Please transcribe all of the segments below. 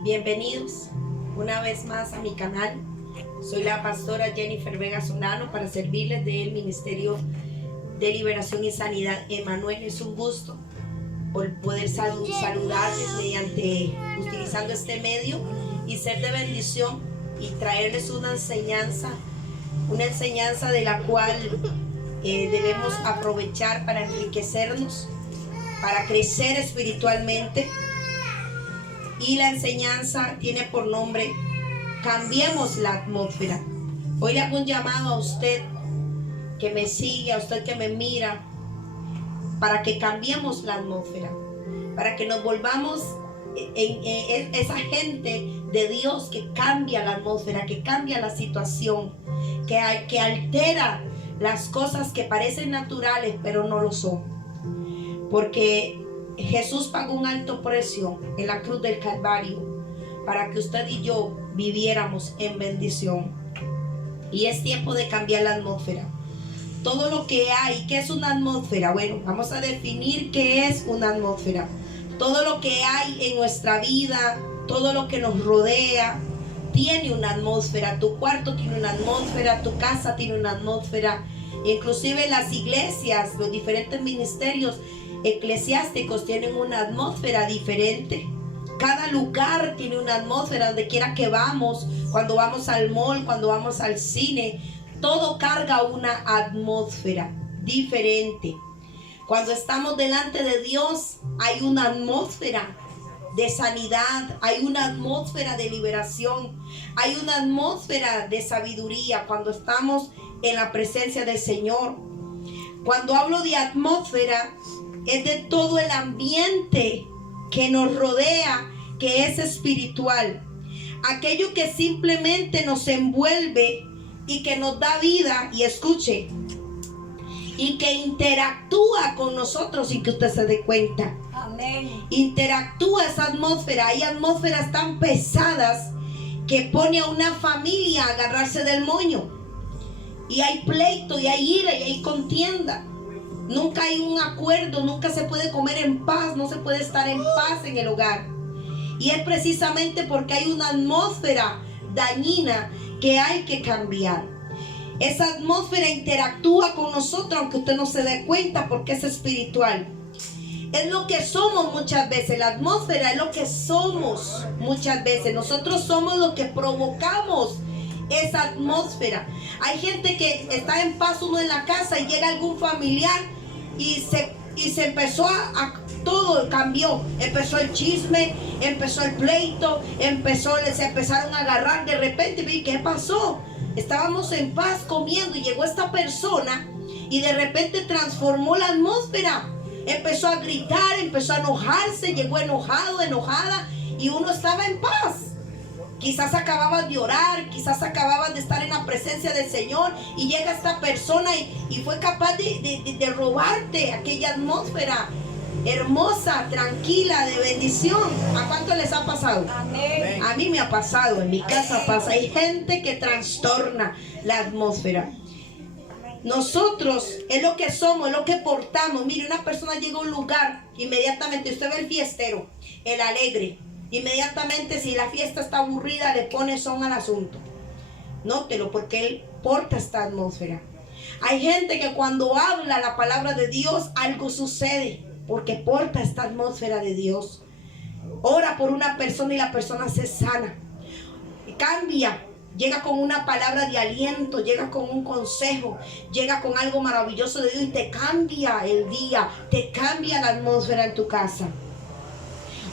Bienvenidos una vez más a mi canal. Soy la pastora Jennifer Vega Solano para servirles del Ministerio de Liberación y Sanidad Emanuel. Es un gusto por poder saludarles utilizando este medio y ser de bendición y traerles una enseñanza de la cual debemos aprovechar para enriquecernos, para crecer espiritualmente. Y la enseñanza tiene por nombre Cambiemos la atmósfera. Hoy le hago un llamado a usted que me sigue, a usted que me mira, para que cambiemos la atmósfera, para que nos volvamos en esa gente de Dios que cambia la atmósfera, que cambia la situación, que altera las cosas que parecen naturales pero no lo son. Porque Jesús pagó un alto precio en la cruz del Calvario para que usted y yo viviéramos en bendición. Y es tiempo de cambiar la atmósfera. Todo lo que hay, ¿qué es una atmósfera? Bueno, vamos a definir qué es una atmósfera. Todo lo que hay en nuestra vida, todo lo que nos rodea, tiene una atmósfera. Tu cuarto tiene una atmósfera, tu casa tiene una atmósfera. Inclusive las iglesias, los diferentes ministerios eclesiásticos tienen una atmósfera diferente. Cada lugar tiene una atmósfera, donde quiera que vamos, cuando vamos al mall, cuando vamos al cine, todo carga una atmósfera diferente. Cuando estamos delante de Dios, hay una atmósfera de sanidad, hay una atmósfera de liberación, hay una atmósfera de sabiduría cuando estamos en la presencia del Señor. Cuando hablo de atmósfera, es de todo el ambiente que nos rodea, que es espiritual. Aquello que simplemente nos envuelve y que nos da vida, y escuche, y que interactúa con nosotros sin que usted se dé cuenta. Amén. Interactúa esa atmósfera. Hay atmósferas tan pesadas que pone a una familia a agarrarse del moño. Y hay pleito, y hay ira, y hay contienda. Nunca hay un acuerdo, nunca se puede comer en paz, no se puede estar en paz en el hogar. Y es precisamente porque hay una atmósfera dañina que hay que cambiar. Esa atmósfera interactúa con nosotros, aunque usted no se dé cuenta, porque es espiritual. Es lo que somos muchas veces. La atmósfera es lo que somos muchas veces. Nosotros somos lo que provocamos esa atmósfera. Hay gente que está en paz uno en la casa y llega algún familiar y se empezó todo cambió. Empezó el chisme, empezó el pleito, se empezaron a agarrar de repente. ¿Qué pasó? Estábamos en paz comiendo y llegó esta persona y de repente transformó la atmósfera. Empezó a gritar, empezó a enojarse, llegó enojado, enojada, y uno estaba en paz. Quizás acababan de orar, quizás acababan de estar en la presencia del Señor, y llega esta persona y fue capaz de robarte aquella atmósfera hermosa, tranquila, de bendición. ¿A cuánto les ha pasado? Amén. A mí me ha pasado, en mi casa pasa. Hay gente que trastorna la atmósfera. Nosotros es lo que somos, es lo que portamos. Mire, una persona llega a un lugar, inmediatamente usted ve el fiestero, el alegre. Inmediatamente, si la fiesta está aburrida, le pone son al asunto. Nótelo, porque él porta esta atmósfera. Hay gente que cuando habla la palabra de Dios, algo sucede, porque porta esta atmósfera de Dios. Ora por una persona y la persona se sana, cambia, llega con una palabra de aliento, llega con un consejo, llega con algo maravilloso de Dios y te cambia el día, te cambia la atmósfera en tu casa.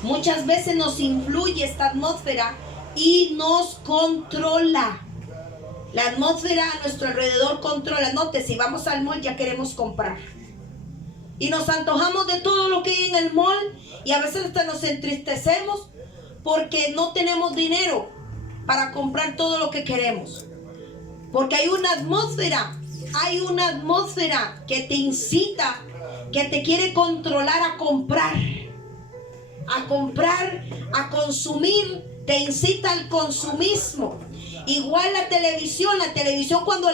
Muchas veces nos influye esta atmósfera y nos controla. La atmósfera a nuestro alrededor controla. Note, si vamos al mall ya queremos comprar. Y nos antojamos de todo lo que hay en el mall. Y a veces hasta nos entristecemos porque no tenemos dinero para comprar todo lo que queremos. Porque hay una atmósfera que te incita, que te quiere controlar a comprar, a consumir, te incita al consumismo. Igual la televisión cuando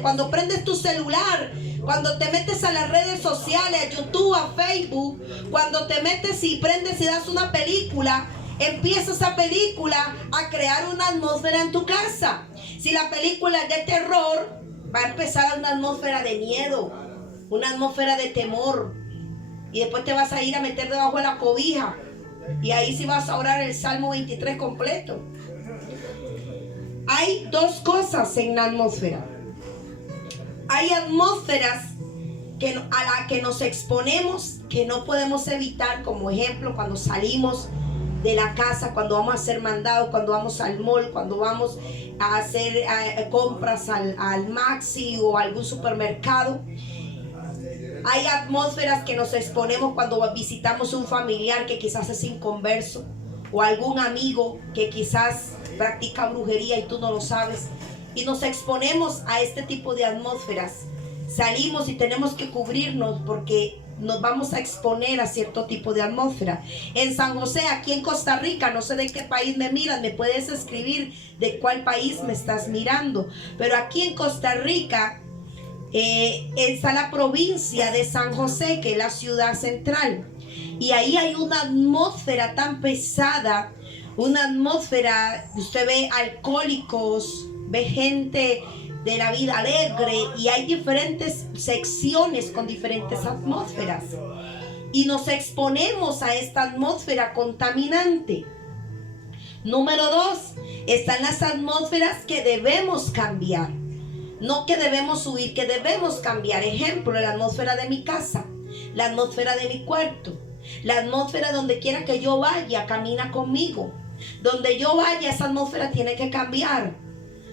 cuando prendes tu celular, cuando te metes a las redes sociales, a YouTube, a Facebook, cuando te metes y prendes y das una película, empieza esa película a crear una atmósfera en tu casa. Si la película es de terror, va a empezar una atmósfera de miedo, una atmósfera de temor. Y después te vas a ir a meter debajo de la cobija. Y ahí sí vas a orar el Salmo 23 completo. Hay dos cosas en la atmósfera. Hay atmósferas a las que nos exponemos, que no podemos evitar, como ejemplo cuando salimos de la casa, cuando vamos a hacer mandado, cuando vamos al mall, cuando vamos a hacer compras al Maxi o algún supermercado. Hay atmósferas que nos exponemos cuando visitamos un familiar que quizás es inconverso, o algún amigo que quizás practica brujería y tú no lo sabes, y nos exponemos a este tipo de atmósferas. Salimos y tenemos que cubrirnos porque nos vamos a exponer a cierto tipo de atmósfera. En San José, aquí en Costa Rica, no sé de qué país me miras, me puedes escribir de cuál país me estás mirando, pero aquí en Costa Rica está la provincia de San José, que es la ciudad central, y ahí hay una atmósfera tan pesada, una atmósfera, usted ve alcohólicos, ve gente de la vida alegre, y hay diferentes secciones con diferentes atmósferas, y nos exponemos a esta atmósfera contaminante. Número 2, están las atmósferas que debemos cambiar, no que debemos huir, que debemos cambiar. Ejemplo, la atmósfera de mi casa, la atmósfera de mi cuarto, la atmósfera donde quiera que yo vaya, camina conmigo. Donde yo vaya, esa atmósfera tiene que cambiar.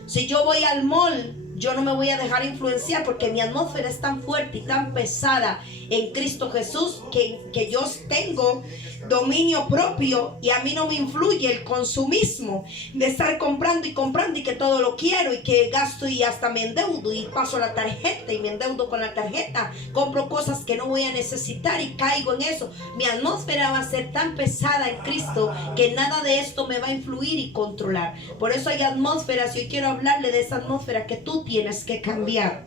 Si yo voy al mall, yo no me voy a dejar influenciar, porque mi atmósfera es tan fuerte y tan pesada en Cristo Jesús que yo tengo dominio propio, y a mí no me influye el consumismo de estar comprando y que todo lo quiero y que gasto y hasta me endeudo y paso la tarjeta y me endeudo con la tarjeta, compro cosas que no voy a necesitar y caigo en eso. Mi atmósfera va a ser tan pesada en Cristo que nada de esto me va a influir y controlar. Por eso hay atmósferas, y hoy quiero hablarle de esa atmósfera que tú tienes que cambiar.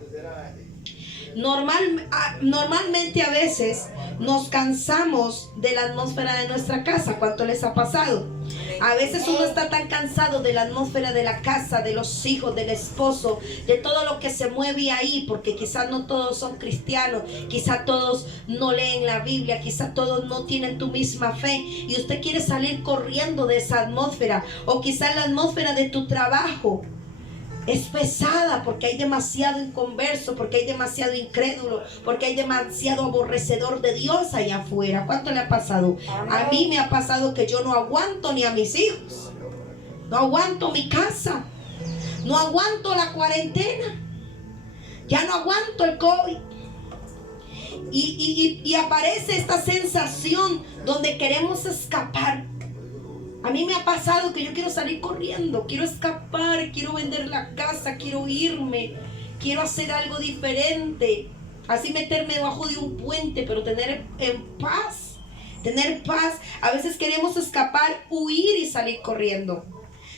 Normalmente a veces nos cansamos de la atmósfera de nuestra casa. ¿Cuánto les ha pasado? A veces uno está tan cansado de la atmósfera de la casa, de los hijos, del esposo, de todo lo que se mueve ahí, porque quizás no todos son cristianos, quizás todos no leen la Biblia, quizás todos no tienen tu misma fe, y usted quiere salir corriendo de esa atmósfera. O quizás la atmósfera de tu trabajo es pesada porque hay demasiado inconverso, porque hay demasiado incrédulo, porque hay demasiado aborrecedor de Dios allá afuera. ¿Cuánto le ha pasado? A mí me ha pasado que yo no aguanto ni a mis hijos, no aguanto mi casa, no aguanto la cuarentena, ya no aguanto el COVID. Y aparece esta sensación donde queremos escapar. A mí me ha pasado que yo quiero salir corriendo, quiero escapar, quiero vender la casa, quiero irme, quiero hacer algo diferente, así meterme debajo de un puente, pero tener paz. A veces queremos escapar, huir y salir corriendo.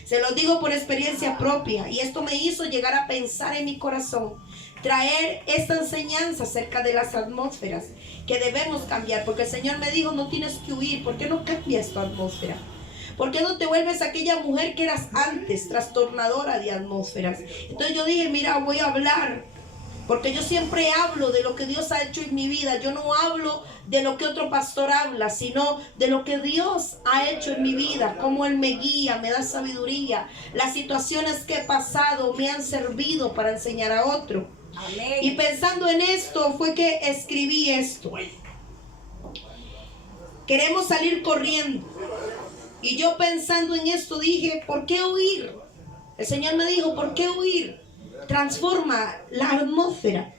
Se lo digo por experiencia propia, y esto me hizo llegar a pensar en mi corazón, traer esta enseñanza acerca de las atmósferas que debemos cambiar, porque el Señor me dijo, no tienes que huir. ¿Por qué no cambias tu atmósfera? ¿Por qué no te vuelves aquella mujer que eras antes, trastornadora de atmósferas? Entonces yo dije, mira, voy a hablar, porque yo siempre hablo de lo que Dios ha hecho en mi vida. Yo no hablo de lo que otro pastor habla, sino de lo que Dios ha hecho en mi vida, cómo Él me guía, me da sabiduría. Las situaciones que he pasado me han servido para enseñar a otro. Amén. Y pensando en esto fue que escribí esto. Queremos salir corriendo. Y yo pensando en esto dije, ¿por qué huir? El Señor me dijo, ¿por qué huir? Transforma la atmósfera.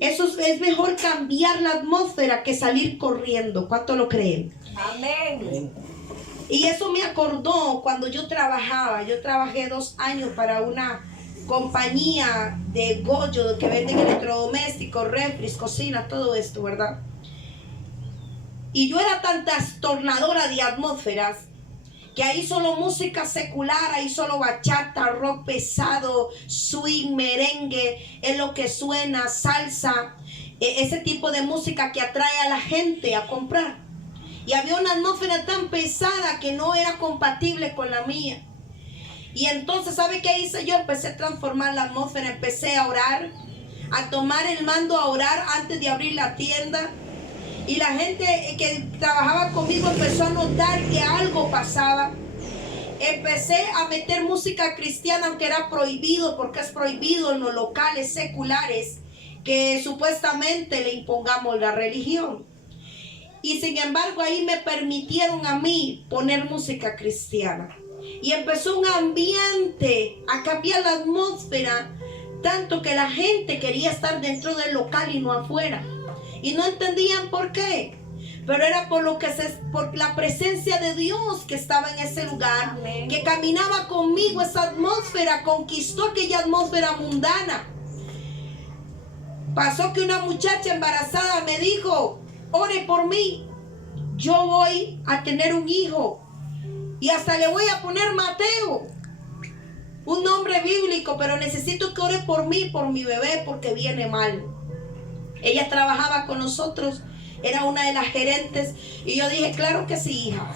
Eso es mejor cambiar la atmósfera que salir corriendo. ¿Cuánto lo creen? Amén. Y eso me acordó cuando yo trabajaba. Yo trabajé 2 años para una compañía de Goyo que venden electrodomésticos, refris, cocinas, todo esto, ¿verdad? Y yo era tan trastornadora de atmósferas que ahí solo música secular, ahí solo bachata, rock pesado, swing, merengue, es lo que suena, salsa, ese tipo de música que atrae a la gente a comprar. Y había una atmósfera tan pesada que no era compatible con la mía. Y entonces, ¿sabe qué hice yo? Empecé a transformar la atmósfera, empecé a orar, a tomar el mando, a orar antes de abrir la tienda. Y la gente que trabajaba conmigo empezó a notar que algo pasaba. Empecé a meter música cristiana, aunque era prohibido, porque es prohibido en los locales seculares que supuestamente le impongamos la religión. Y sin embargo ahí me permitieron a mí poner música cristiana. Y empezó un ambiente a cambiar la atmósfera, tanto que la gente quería estar dentro del local y no afuera. Y no entendían por qué. Pero era por la presencia de Dios que estaba en ese lugar. Amén. Que caminaba conmigo. Esa atmósfera conquistó aquella atmósfera mundana. Pasó que una muchacha embarazada me dijo: ore por mí, yo voy a tener un hijo y hasta le voy a poner Mateo, un nombre bíblico, pero necesito que ore por mí, por mi bebé, porque viene mal. Ella trabajaba con nosotros, era una de las gerentes, y yo dije: claro que sí, hija.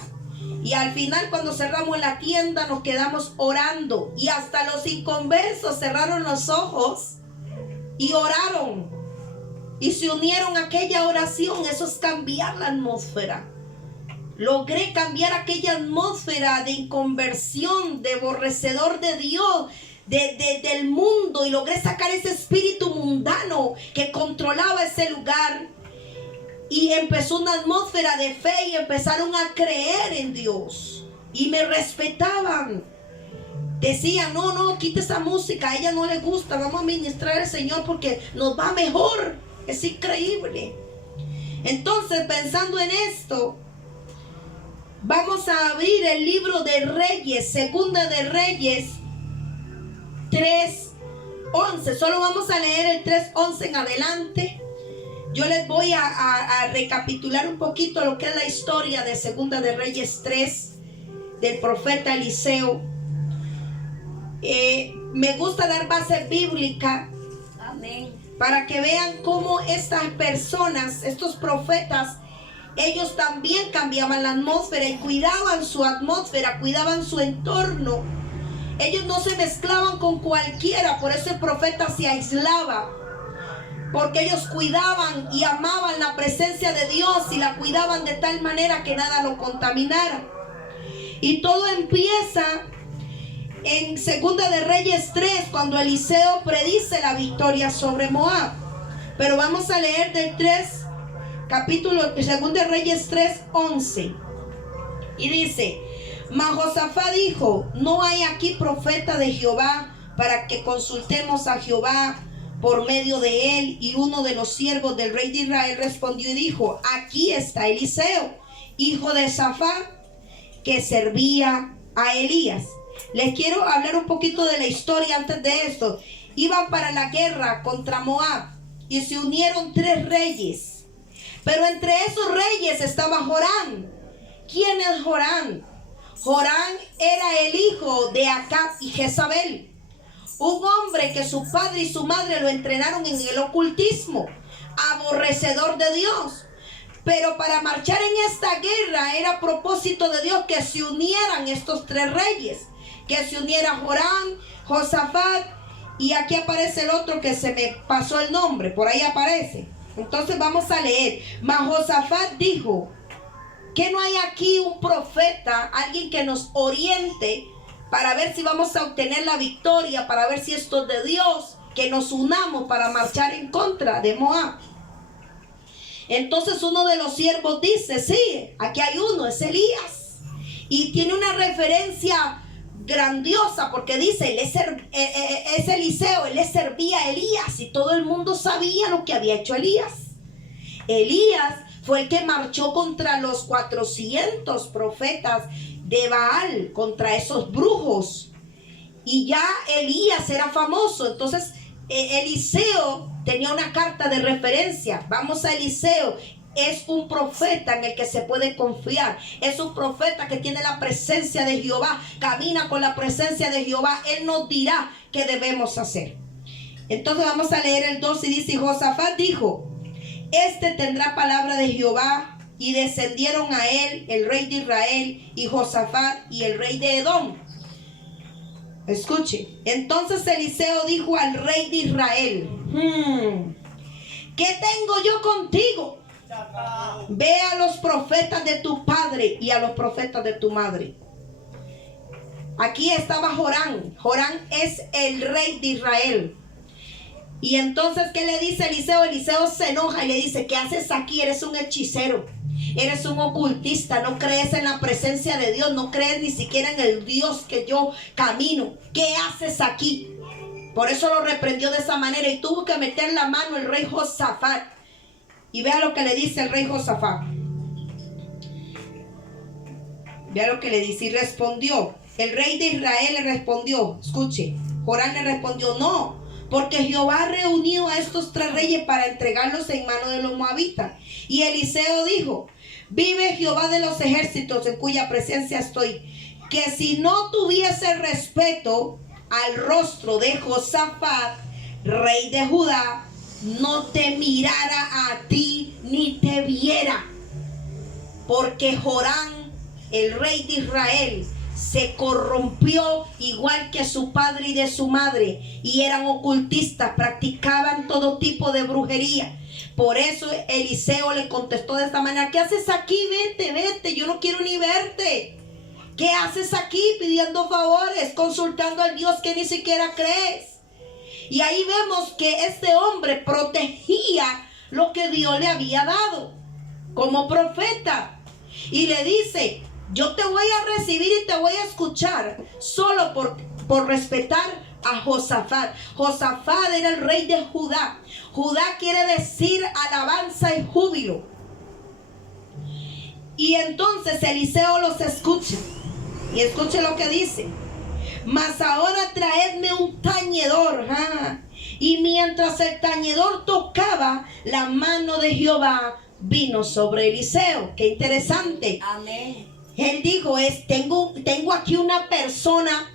Y al final, cuando cerramos la tienda, nos quedamos orando, y hasta los inconversos cerraron los ojos y oraron y se unieron a aquella oración. Eso es cambiar la atmósfera. Logré cambiar aquella atmósfera de inconversión, de aborrecedor de Dios, del mundo, y logré sacar ese espíritu mundano que controlaba ese lugar. Y empezó una atmósfera de fe y empezaron a creer en Dios y me respetaban. Decían: no, quita esa música, a ella no le gusta, vamos a ministrar al Señor porque nos va mejor. Es increíble. Entonces, pensando en esto, vamos a abrir el libro de Reyes, Segunda de Reyes 3:11. Solo vamos a leer el 3:11 en adelante. Yo les voy a recapitular un poquito lo que es la historia de Segunda de Reyes 3, del profeta Eliseo. Me gusta dar base bíblica. Amén. Para que vean cómo estas personas, estos profetas, ellos también cambiaban la atmósfera y cuidaban su atmósfera, cuidaban su entorno. Ellos no se mezclaban con cualquiera, por eso el profeta se aislaba, porque ellos cuidaban y amaban la presencia de Dios y la cuidaban de tal manera que nada lo contaminara. Y todo empieza en Segunda de Reyes 3, cuando Eliseo predice la victoria sobre Moab. Pero vamos a leer del 3, capítulo Segunda de Reyes 3:11. Y dice: mas Josafat dijo: no hay aquí profeta de Jehová para que consultemos a Jehová por medio de él. Y uno de los siervos del rey de Israel respondió y dijo: aquí está Eliseo, hijo de Safat, que servía a Elías. Les quiero hablar un poquito de la historia antes de esto. Iban para la guerra contra Moab y se unieron 3 reyes. Pero entre esos reyes estaba Joram. ¿Quién es Joram? Joram era el hijo de Acab y Jezabel, un hombre que su padre y su madre lo entrenaron en el ocultismo, aborrecedor de Dios. Pero para marchar en esta guerra era propósito de Dios que se unieran estos 3 reyes, que se uniera Joram, Josafat, y aquí aparece el otro que se me pasó el nombre, por ahí aparece. Entonces vamos a leer. Mas Josafat dijo: que no hay aquí un profeta, alguien que nos oriente para ver si vamos a obtener la victoria, para ver si esto es de Dios, que nos unamos para marchar en contra de Moab. Entonces uno de los siervos dice: sí, aquí hay uno, es Elías. Y tiene una referencia grandiosa, porque dice: es Eliseo, él le servía a Elías, y todo el mundo sabía lo que había hecho Elías. Elías fue el que marchó contra los 400 profetas de Baal, contra esos brujos. Y ya Elías era famoso. Entonces Eliseo tenía una carta de referencia. Vamos a Eliseo. Es un profeta en el que se puede confiar. Es un profeta que tiene la presencia de Jehová. Camina con la presencia de Jehová. Él nos dirá qué debemos hacer. Entonces vamos a leer el 2 y dice: y Josafat dijo: este tendrá palabra de Jehová y descendieron a él el rey de Israel y Josafat y el rey de Edom. Escuche, entonces Eliseo dijo al rey de Israel: ¿qué tengo yo contigo? Ve a los profetas de tu padre y a los profetas de tu madre. Aquí estaba Jorán. Jorán es el rey de Israel. Y entonces, ¿qué le dice Eliseo? Eliseo se enoja y le dice: ¿qué haces aquí? Eres un hechicero, eres un ocultista, no crees en la presencia de Dios, no crees ni siquiera en el Dios que yo camino. ¿Qué haces aquí? Por eso lo reprendió de esa manera y tuvo que meter la mano el rey Josafat. Y vea lo que le dice el rey Josafat. Vea lo que le dice. Y respondió, el rey de Israel le respondió, escuche, Jorán le respondió: no, porque Jehová ha reunido a estos 3 reyes para entregarlos en mano de los moabitas. Y Eliseo dijo: vive Jehová de los ejércitos, en cuya presencia estoy, que si no tuviese respeto al rostro de Josafat, rey de Judá, no te mirara a ti ni te viera. Porque Jorán, el rey de Israel, se corrompió igual que su padre y de su madre, y eran ocultistas, practicaban todo tipo de brujería. Por eso Eliseo le contestó de esta manera: ¿qué haces aquí? Vete, vete, yo no quiero ni verte. ¿Qué haces aquí pidiendo favores, consultando al Dios que ni siquiera crees? Y ahí vemos que este hombre protegía lo que Dios le había dado como profeta. Y le dice: yo te voy a recibir y te voy a escuchar solo por respetar a Josafat. Josafat era el rey de Judá. Judá quiere decir alabanza y júbilo. Y entonces Eliseo los escucha. Y escuche lo que dice: mas ahora traedme un tañedor. Y mientras el tañedor tocaba, la mano de Jehová vino sobre Eliseo. Qué interesante. Amén. Él dijo: tengo aquí una persona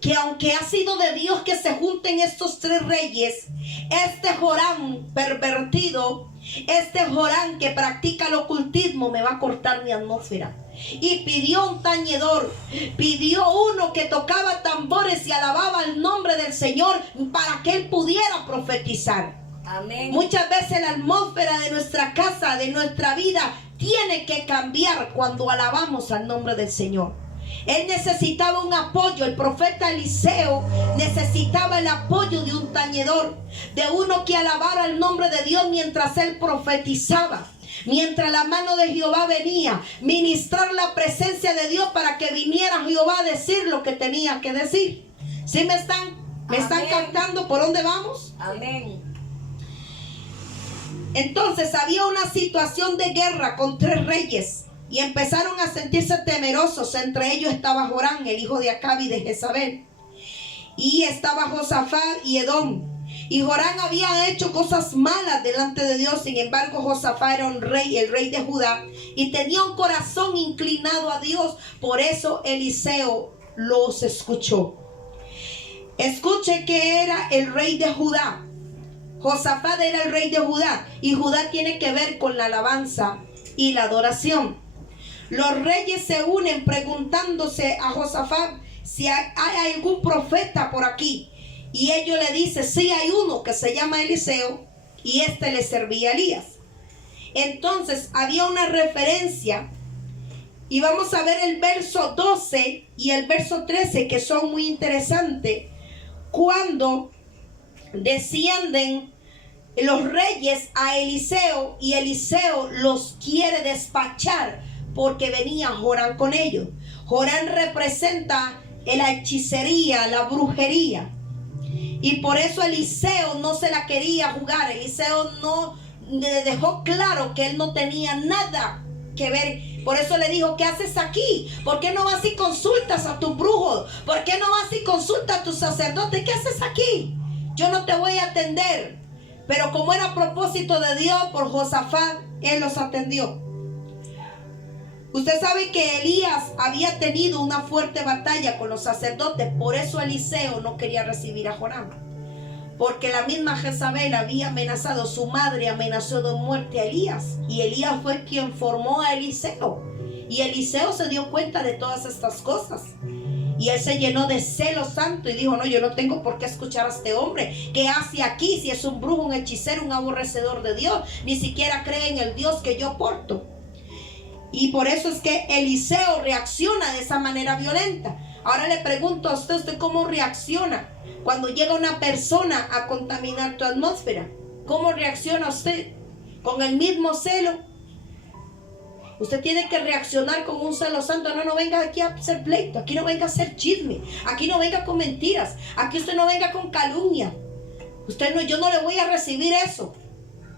que, aunque ha sido de Dios que se junten estos 3 reyes, este Jorán pervertido, este Jorán que practica el ocultismo, me va a cortar mi atmósfera. Y pidió un tañedor, pidió uno que tocaba tambores y alababa el nombre del Señor para que él pudiera profetizar. Amén. Muchas veces la atmósfera de nuestra casa, de nuestra vida, tiene que cambiar cuando alabamos al nombre del Señor. Él necesitaba un apoyo. El profeta Eliseo necesitaba el apoyo de un tañedor, de uno que alabara el nombre de Dios mientras él profetizaba, mientras la mano de Jehová venía, ministrar la presencia de Dios para que viniera Jehová a decir lo que tenía que decir. ¿Sí me están captando por dónde vamos? Amén. Entonces había una situación de guerra con 3 reyes y empezaron a sentirse temerosos. Entre ellos estaba Jorán, el hijo de Acab y de Jezabel, y estaba Josafat y Edom. Y Jorán había hecho cosas malas delante de Dios. Sin embargo, Josafat era un rey, el rey de Judá, y tenía un corazón inclinado a Dios. Por eso Eliseo los escuchó. Escuche que era el rey de Judá. Josafat era el rey de Judá, y Judá tiene que ver con la alabanza y la adoración. Los reyes se unen preguntándose a Josafat si hay algún profeta por aquí. Y ellos le dicen: sí, hay uno que se llama Eliseo, y este le servía a Elías. Entonces había una referencia, y vamos a ver el verso 12 y el verso 13, que son muy interesantes. Cuando descienden los reyes a Eliseo, y Eliseo los quiere despachar porque venía Jorán con ellos. Jorán representa la hechicería, la brujería, y por eso Eliseo no se la quería jugar. Eliseo no le dejó claro que él no tenía nada que ver. Por eso le dijo: ¿qué haces aquí? ¿Por qué no vas y consultas a tus brujos? ¿Por qué no vas y consultas a tus sacerdotes? ¿Qué haces aquí? Yo no te voy a atender. Pero como era a propósito de Dios, por Josafat, él los atendió. Usted sabe que Elías había tenido una fuerte batalla con los sacerdotes. Por eso Eliseo no quería recibir a Jorán, porque la misma Jezabel había amenazado, su madre amenazó de muerte a Elías, y Elías fue quien formó a Eliseo, y Eliseo se dio cuenta de todas estas cosas, y él se llenó de celo santo y dijo: no, yo no tengo por qué escuchar a este hombre. ¿Qué hace aquí? Si es un brujo, un hechicero, un aborrecedor de Dios, ni siquiera cree en el Dios que yo porto. Y por eso es que Eliseo reacciona de esa manera violenta. Ahora le pregunto a usted cómo reacciona cuando llega una persona a contaminar tu atmósfera. ¿Cómo reacciona usted? ¿Con el mismo celo? Usted tiene que reaccionar con un celo santo. No venga aquí a hacer pleito, aquí no venga a hacer chisme, aquí no venga con mentiras, aquí usted no venga con calumnia. Yo no le voy a recibir eso.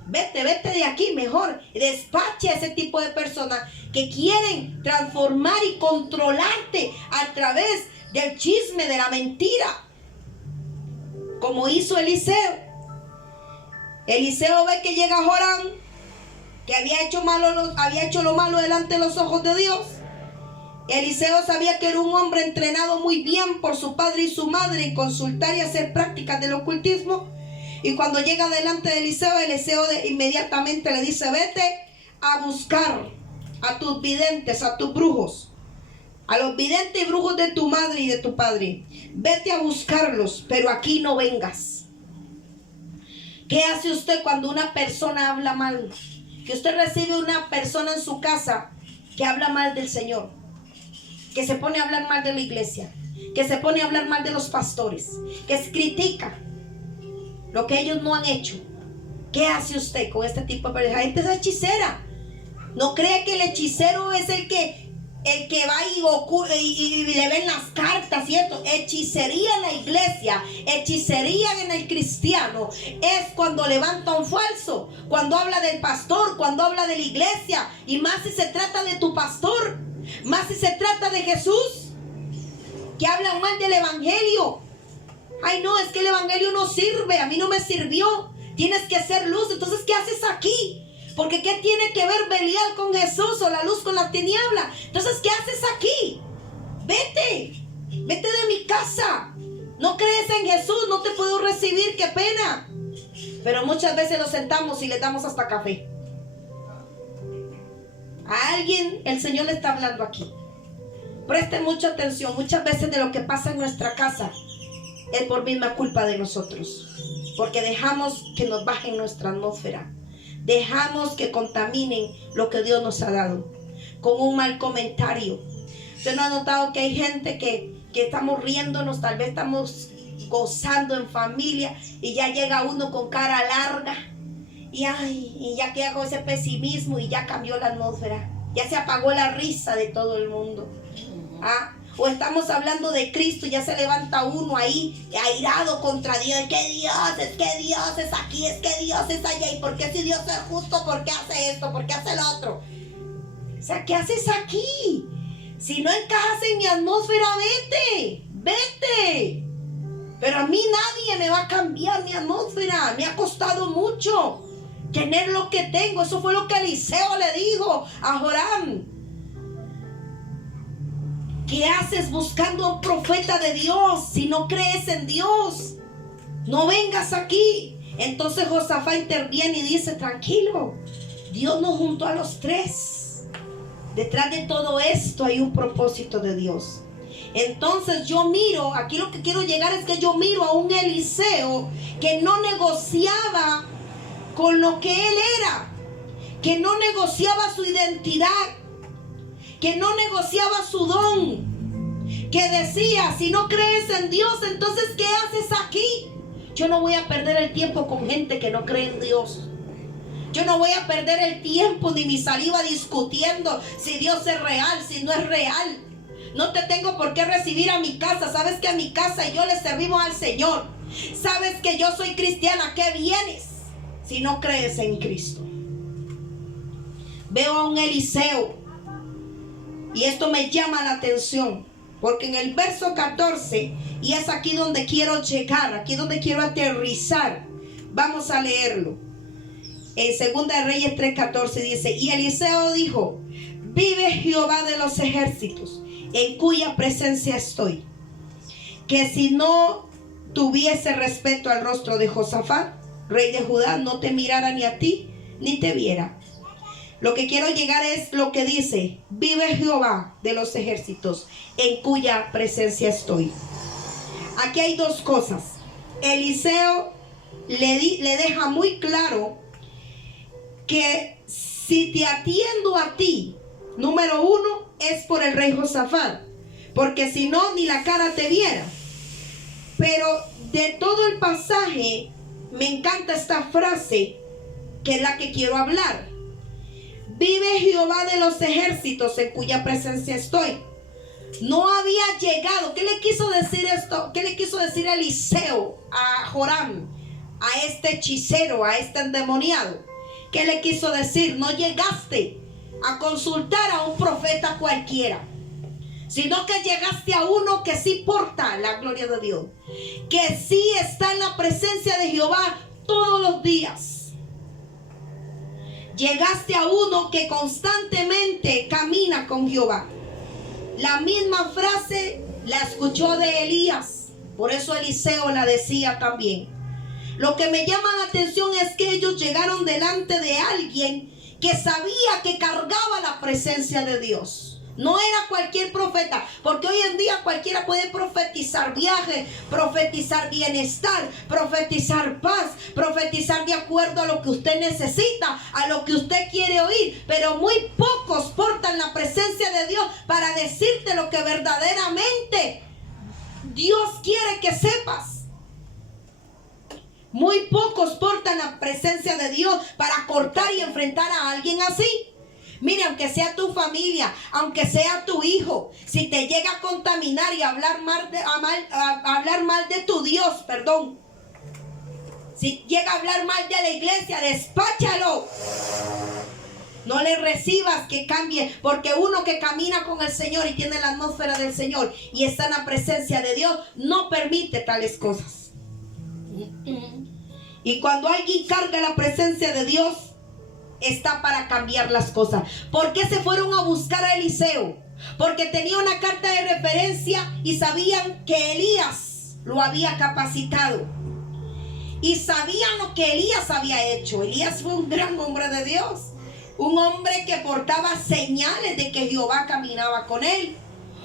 Vete de aquí mejor. Despache a ese tipo de personas que quieren transformar y controlarte a través del chisme, de la mentira, como hizo Eliseo. Eliseo ve que llega Joram, que había hecho lo malo delante de los ojos de Dios. Eliseo sabía que era un hombre entrenado muy bien por su padre y su madre en consultar y hacer prácticas del ocultismo. Y cuando llega delante de Eliseo, inmediatamente le dice: vete a buscar a tus videntes, a tus brujos, a los videntes y brujos de tu madre y de tu padre. Vete a buscarlos, pero aquí no vengas. ¿Qué hace usted cuando una persona habla mal? Que usted recibe una persona en su casa que habla mal del Señor, que se pone a hablar mal de la iglesia, que se pone a hablar mal de los pastores, que critica lo que ellos no han hecho. ¿Qué hace usted con este tipo de personas? La gente es hechicera. No cree que el hechicero es el que va y le ven las cartas, ¿cierto? Hechicería en la iglesia, hechicería en el cristiano es cuando levanta un falso, cuando habla del pastor, cuando habla de la iglesia, y más si se trata de tu pastor, más si se trata de Jesús, que hablan mal del evangelio. Ay, no, es que el evangelio no sirve, a mí no me sirvió, tienes que ser luz. Entonces, ¿qué haces aquí? Porque ¿qué tiene que ver Belial con Jesús o la luz con la tiniebla? Entonces, ¿qué haces aquí? Vete de mi casa. No crees en Jesús, no te puedo recibir, qué pena. Pero muchas veces nos sentamos y le damos hasta café. A alguien el Señor le está hablando aquí. Presten mucha atención. Muchas veces de lo que pasa en nuestra casa es por misma culpa de nosotros, porque dejamos que nos bajen nuestra atmósfera, dejamos que contaminen lo que Dios nos ha dado con un mal comentario. ¿Usted no ha notado que hay gente que estamos riéndonos, tal vez estamos gozando en familia, y ya llega uno con cara larga y ya queda con ese pesimismo y ya cambió la atmósfera, ya se apagó la risa de todo el mundo? O estamos hablando de Cristo y ya se levanta uno ahí airado contra Dios. Es que Dios es aquí, es que Dios es allá. ¿Y por qué si Dios es justo? ¿Por qué hace esto? ¿Por qué hace lo otro? O sea, ¿qué haces aquí? Si no encajas en mi atmósfera, vete. Pero a mí nadie me va a cambiar mi atmósfera. Me ha costado mucho tener lo que tengo. Eso fue lo que Eliseo le dijo a Joram. ¿Qué haces buscando a un profeta de Dios si no crees en Dios? No vengas aquí. Entonces Josafat interviene y dice: tranquilo, Dios nos juntó a los tres. Detrás de todo esto hay un propósito de Dios. Entonces yo miro, aquí lo que quiero llegar es que yo miro a un Eliseo que no negociaba con lo que él era, que no negociaba su identidad, que no negociaba su don, que decía: si no crees en Dios, entonces ¿qué haces aquí? Yo no voy a perder el tiempo con gente que no cree en Dios. Yo no voy a perder el tiempo ni mi saliva discutiendo si Dios es real, si no es real. No te tengo por qué recibir a mi casa. Sabes que a mi casa y yo le servimos al Señor. Sabes que yo soy cristiana. ¿Qué vienes si no crees en Cristo? Veo a un Eliseo y esto me llama la atención, porque en el verso 14, y es aquí donde quiero llegar, aquí donde quiero aterrizar, vamos a leerlo. En 2 Reyes 3:14 dice: y Eliseo dijo: vive Jehová de los ejércitos, en cuya presencia estoy, que si no tuviese respeto al rostro de Josafat, rey de Judá, no te mirara ni a ti, ni te viera. Lo que quiero llegar es lo que dice: vive Jehová de los ejércitos, en cuya presencia estoy. Aquí hay dos cosas. Eliseo le deja muy claro que si te atiendo a ti, número uno, es por el rey Josafat, porque si no, ni la cara te viera. Pero de todo el pasaje, me encanta esta frase, que es la que quiero hablar. Vive Jehová de los ejércitos, en cuya presencia estoy. No había llegado. ¿Qué le quiso decir esto? ¿Qué le quiso decir Eliseo a Joram, a este hechicero, a este endemoniado? ¿Qué le quiso decir? No llegaste a consultar a un profeta cualquiera, sino que llegaste a uno que sí porta la gloria de Dios, que sí está en la presencia de Jehová todos los días. Llegaste a uno que constantemente camina con Jehová. La misma frase la escuchó de Elías, por eso Eliseo la decía también. Lo que me llama la atención es que ellos llegaron delante de alguien que sabía que cargaba la presencia de Dios. No era cualquier profeta, porque hoy en día cualquiera puede profetizar viaje, profetizar bienestar, profetizar paz, profetizar de acuerdo a lo que usted necesita, a lo que usted quiere oír, pero muy pocos portan la presencia de Dios para decirte lo que verdaderamente Dios quiere que sepas. Muy pocos portan la presencia de Dios para cortar y enfrentar a alguien así. Mire, aunque sea tu familia, aunque sea tu hijo, si te llega a contaminar y hablar mal de tu Dios, perdón, si llega a hablar mal de la iglesia, despáchalo. No le recibas que cambie, porque uno que camina con el Señor y tiene la atmósfera del Señor y está en la presencia de Dios, no permite tales cosas. Y cuando alguien carga la presencia de Dios, está para cambiar las cosas. ¿Por qué se fueron a buscar a Eliseo? Porque tenía una carta de referencia y sabían que Elías lo había capacitado. Y sabían lo que Elías había hecho. Elías fue un gran hombre de Dios. Un hombre que portaba señales de que Jehová caminaba con él.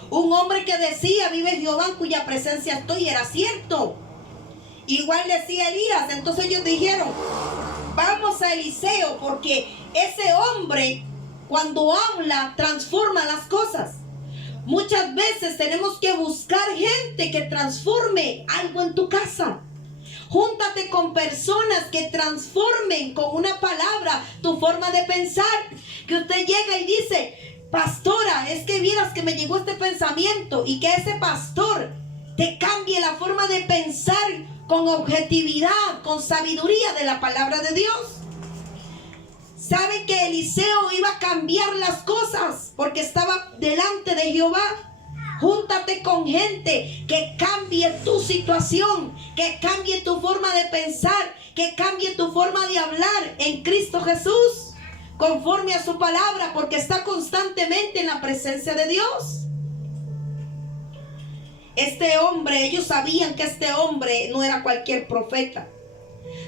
Un hombre que decía: vive Jehová en cuya presencia estoy. Era cierto. Igual decía Elías. Entonces ellos dijeron: vamos a Eliseo, porque ese hombre cuando habla transforma las cosas. Muchas veces tenemos que buscar gente que transforme algo en tu casa. Júntate con personas que transformen con una palabra tu forma de pensar. Que usted llega y dice: pastora, es que vieras que me llegó este pensamiento, y que ese pastor te cambie la forma de pensar con objetividad, con sabiduría de la palabra de Dios. ¿Saben que Eliseo iba a cambiar las cosas porque estaba delante de Jehová? Júntate con gente que cambie tu situación, que cambie tu forma de pensar, que cambie tu forma de hablar en Cristo Jesús, conforme a su palabra, porque está constantemente en la presencia de Dios. Este hombre, ellos sabían que este hombre no era cualquier profeta.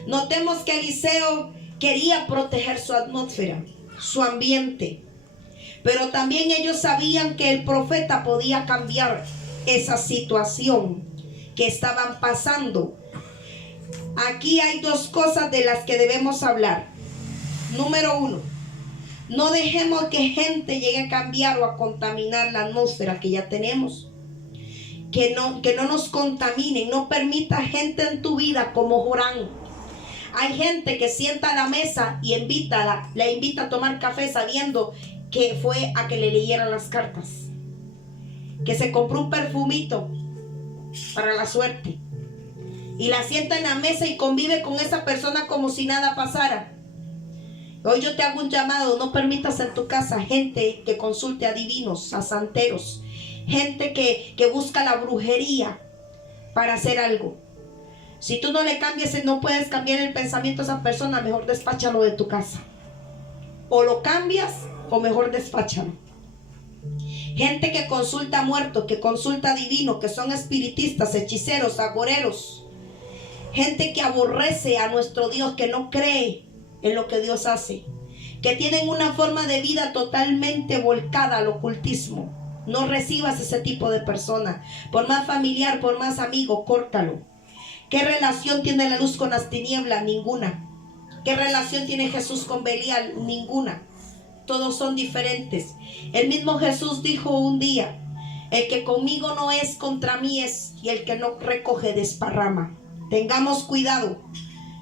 Notemos que Eliseo quería proteger su atmósfera, su ambiente. Pero también ellos sabían que el profeta podía cambiar esa situación que estaban pasando. Aquí hay dos cosas de las que debemos hablar. Número uno, no dejemos que gente llegue a cambiar o a contaminar la atmósfera que ya tenemos. Que no nos contaminen. No permita gente en tu vida como Joram. Hay gente que sienta a la mesa y la invita a tomar café sabiendo que fue a que le leyeran las cartas, que se compró un perfumito para la suerte y la sienta en la mesa y convive con esa persona como si nada pasara. Hoy yo te hago un llamado: no permitas en tu casa gente que consulte a divinos, a santeros, gente que busca la brujería para hacer algo. Si tú no le cambias, no puedes cambiar el pensamiento de esa persona, mejor despáchalo de tu casa. O lo cambias o mejor despáchalo. Gente que consulta a muertos, que consulta a divinos, que son espiritistas, hechiceros, agoreros, gente que aborrece a nuestro Dios, que no cree en lo que Dios hace, que tienen una forma de vida totalmente volcada al ocultismo. No recibas ese tipo de persona. Por más familiar, por más amigo, córtalo. ¿Qué relación tiene la luz con las tinieblas? Ninguna. ¿Qué relación tiene Jesús con Belial? Ninguna. Todos son diferentes. El mismo Jesús dijo un día: el que conmigo no es, contra mí es, y el que no recoge desparrama. Tengamos cuidado.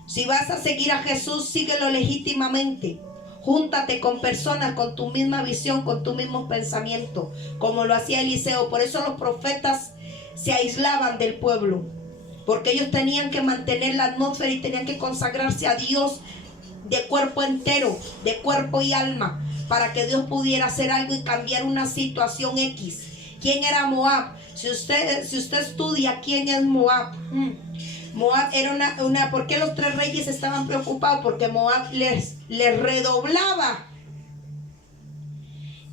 Si vas a seguir a Jesús, síguelo legítimamente. Júntate con personas con tu misma visión, con tu mismo pensamiento, como lo hacía Eliseo. Por eso los profetas se aislaban del pueblo, porque ellos tenían que mantener la atmósfera y tenían que consagrarse a Dios de cuerpo entero, de cuerpo y alma, para que Dios pudiera hacer algo y cambiar una situación X. ¿Quién era Moab? Si usted estudia quién es Moab, Moab era una ¿por qué los 3 reyes estaban preocupados? Porque Moab les redoblaba.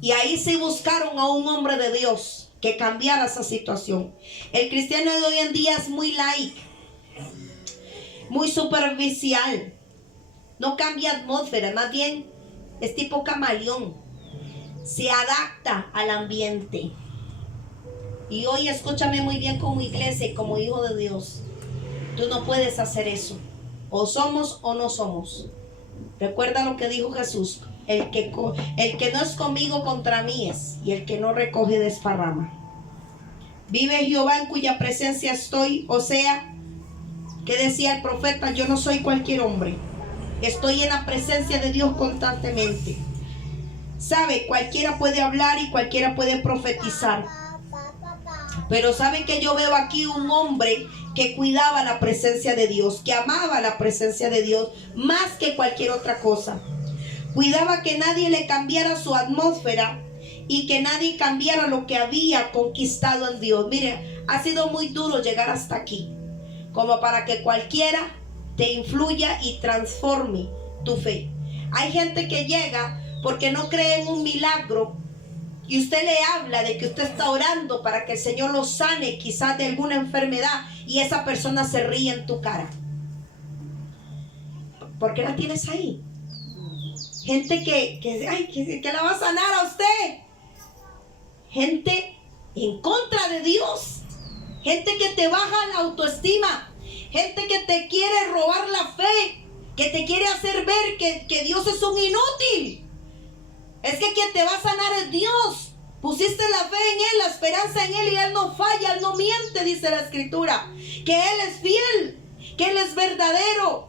Y ahí sí buscaron a un hombre de Dios que cambiara esa situación. El cristiano de hoy en día es muy light, muy superficial. No cambia atmósfera, más bien es tipo camaleón. Se adapta al ambiente. Y hoy escúchame muy bien, como iglesia y como hijo de Dios. Tú no puedes hacer eso. O somos o no somos. Recuerda lo que dijo Jesús: el que no es conmigo, contra mí es, y el que no recoge desparrama. Vive Jehová, en cuya presencia estoy. O sea, que decía el profeta: yo no soy cualquier hombre. Estoy en la presencia de Dios constantemente. Sabe, cualquiera puede hablar y cualquiera puede profetizar. Pero saben que yo veo aquí un hombre que cuidaba la presencia de Dios, que amaba la presencia de Dios más que cualquier otra cosa. Cuidaba que nadie le cambiara su atmósfera y que nadie cambiara lo que había conquistado en Dios. Mire, ha sido muy duro llegar hasta aquí, como para que cualquiera te influya y transforme tu fe. Hay gente que llega porque no cree en un milagro, y usted le habla de que usted está orando para que el Señor lo sane quizás de alguna enfermedad, y esa persona se ríe en tu cara. ¿Por qué la tienes ahí? Gente que la va a sanar a usted. Gente en contra de Dios. Gente que te baja la autoestima. Gente que te quiere robar la fe, que te quiere hacer ver que Dios es un inútil. Es que quien te va a sanar es Dios. Pusiste la fe en Él, la esperanza en Él, y Él no falla, Él no miente, dice la Escritura. Que Él es fiel, que Él es verdadero,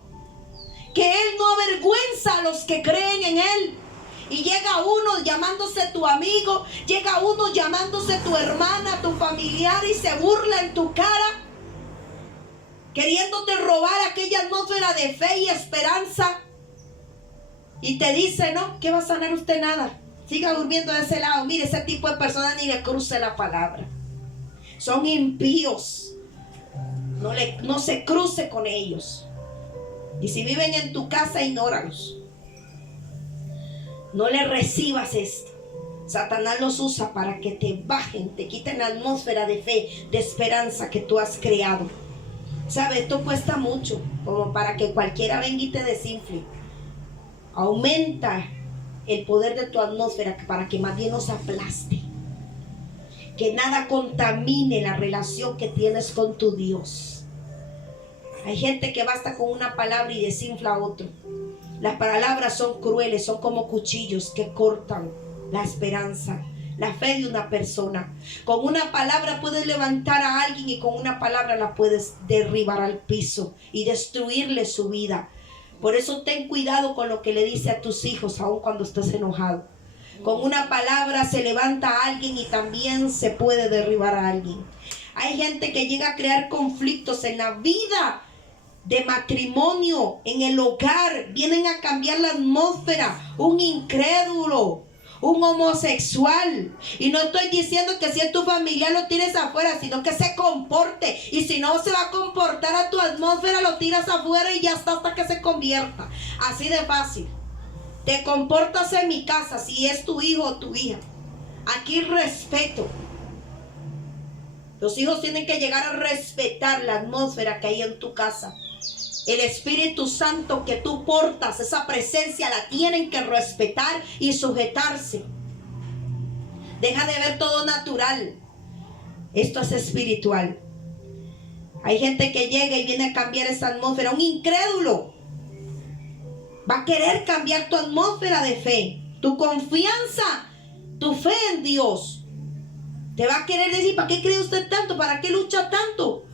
que Él no avergüenza a los que creen en Él. Y llega uno llamándose tu amigo, llega uno llamándose tu hermana, tu familiar, y se burla en tu cara, queriéndote robar aquella atmósfera de fe y esperanza. Y te dice: no, ¿qué va a sanar usted? Nada. Siga durmiendo de ese lado. Mire, ese tipo de personas ni le cruce la palabra. Son impíos. No se cruce con ellos. Y si viven en tu casa, ignóralos. No le recibas esto. Satanás los usa para que te bajen, te quiten la atmósfera de fe, de esperanza que tú has creado. ¿Sabe? Esto cuesta mucho, como para que cualquiera venga y te desinfle. Aumenta el poder de tu atmósfera para que más bien nos aplaste. Que nada contamine la relación que tienes con tu Dios. Hay gente que basta con una palabra y desinfla a otro. Las palabras son crueles, son como cuchillos que cortan la esperanza, la fe de una persona. Con una palabra puedes levantar a alguien, y con una palabra la puedes derribar al piso y destruirle su vida. Por eso ten cuidado con lo que le dices a tus hijos, aun cuando estés enojado. Con una palabra se levanta a alguien y también se puede derribar a alguien. Hay gente que llega a crear conflictos en la vida de matrimonio, en el hogar. Vienen a cambiar la atmósfera. Un incrédulo, un homosexual. Y no estoy diciendo que si es tu familiar lo tires afuera, sino que se comporte. Y si no se va a comportar a tu atmósfera, lo tiras afuera y ya está, hasta que se convierta. Así de fácil. Te comportas en mi casa, si es tu hijo o tu hija. Aquí respeto. Los hijos tienen que llegar a respetar la atmósfera que hay en tu casa. El Espíritu Santo que tú portas, esa presencia la tienen que respetar y sujetarse. Deja de ver todo natural. Esto es espiritual. Hay gente que llega y viene a cambiar esa atmósfera. Un incrédulo va a querer cambiar tu atmósfera de fe, tu confianza, tu fe en Dios. Te va a querer decir: ¿para qué cree usted tanto? ¿Para qué lucha tanto?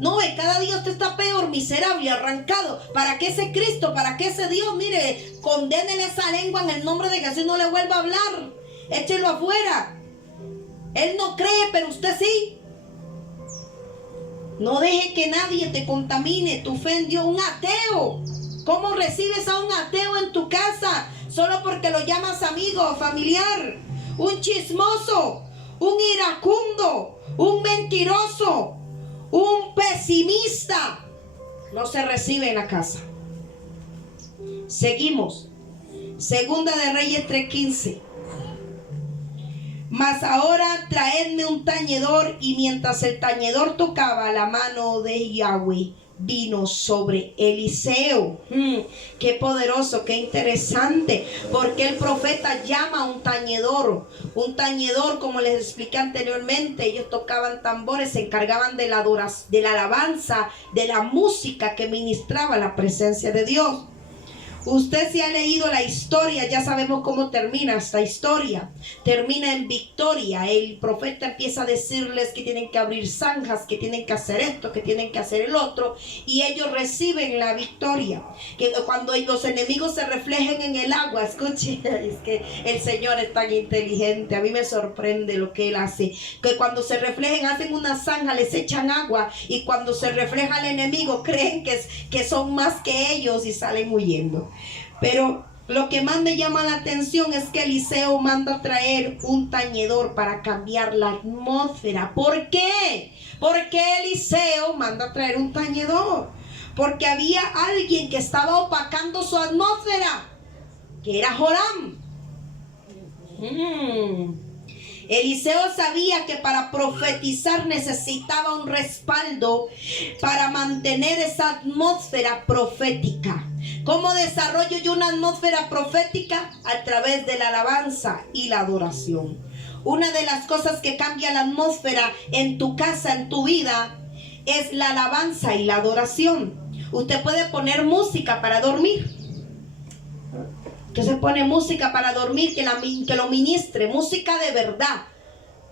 No, cada día usted está peor, miserable, arrancado. ¿Para qué ese Cristo? ¿Para qué ese Dios? Mire, condénele esa lengua en el nombre de Jesús, no le vuelva a hablar. Échelo afuera. Él no cree, pero usted sí. No deje que nadie te contamine tu fe en Dios. Un ateo, ¿cómo recibes a un ateo en tu casa? Solo porque lo llamas amigo o familiar. Un chismoso, un iracundo, un mentiroso, un pesimista, no se recibe en la casa. Seguimos. Segunda de Reyes 3:15. Mas ahora traedme un tañedor. Y mientras el tañedor tocaba, la mano de Yahweh vino sobre Eliseo. Qué poderoso, qué interesante. Porque el profeta llama a un tañedor. Un tañedor, como les expliqué anteriormente, ellos tocaban tambores, se encargaban de la alabanza, de la música que ministraba la presencia de Dios. Usted si ha leído la historia, ya sabemos cómo termina esta historia. Termina en victoria. El profeta empieza a decirles que tienen que abrir zanjas, que tienen que hacer esto, que tienen que hacer el otro. Y ellos reciben la victoria. Que cuando los enemigos se reflejen en el agua, escuchen, es que el Señor es tan inteligente. A mí me sorprende lo que Él hace. Que cuando se reflejen, hacen una zanja, les echan agua. Y cuando se refleja el enemigo, creen que son más que ellos y salen huyendo. Pero lo que más me llama la atención es que Eliseo manda a traer un tañedor para cambiar la atmósfera. ¿Por qué? Porque Eliseo manda a traer un tañedor. Porque había alguien que estaba opacando su atmósfera, que era Joram. Eliseo sabía que para profetizar necesitaba un respaldo para mantener esa atmósfera profética. ¿Cómo desarrollo yo una atmósfera profética? A través de la alabanza y la adoración. Una de las cosas que cambia la atmósfera en tu casa, en tu vida, es la alabanza y la adoración. Usted puede poner música para dormir. Que se pone música para dormir, que lo ministre, música de verdad,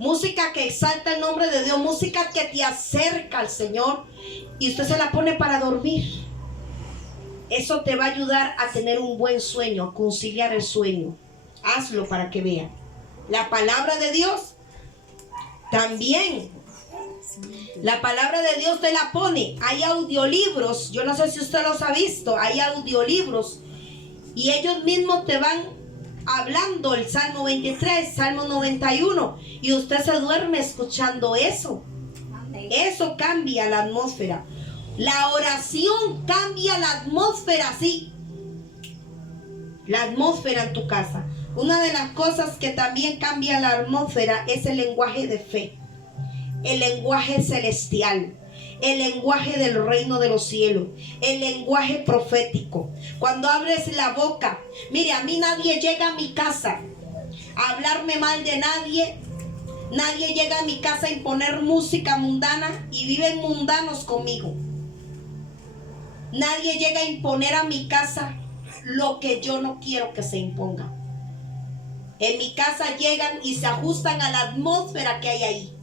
música que exalta el nombre de Dios, música que te acerca al Señor, y usted se la pone para dormir. Eso te va a ayudar a tener un buen sueño, a conciliar el sueño. Hazlo para que vean. La palabra de Dios también. La palabra de Dios te la pone. Hay audiolibros, yo no sé si usted los ha visto, hay audiolibros. Y ellos mismos te van hablando el Salmo 23, Salmo 91. Y usted se duerme escuchando eso. Eso cambia la atmósfera. La oración cambia la atmósfera, sí. La atmósfera en tu casa. Una de las cosas que también cambia la atmósfera es el lenguaje de fe. El lenguaje celestial. El lenguaje del reino de los cielos, el lenguaje profético. Cuando abres la boca, mire, a mí nadie llega a mi casa a hablarme mal de nadie. Nadie llega a mi casa a imponer música mundana y viven mundanos conmigo. Nadie llega a imponer a mi casa lo que yo no quiero que se imponga. En mi casa llegan y se ajustan a la atmósfera que hay ahí.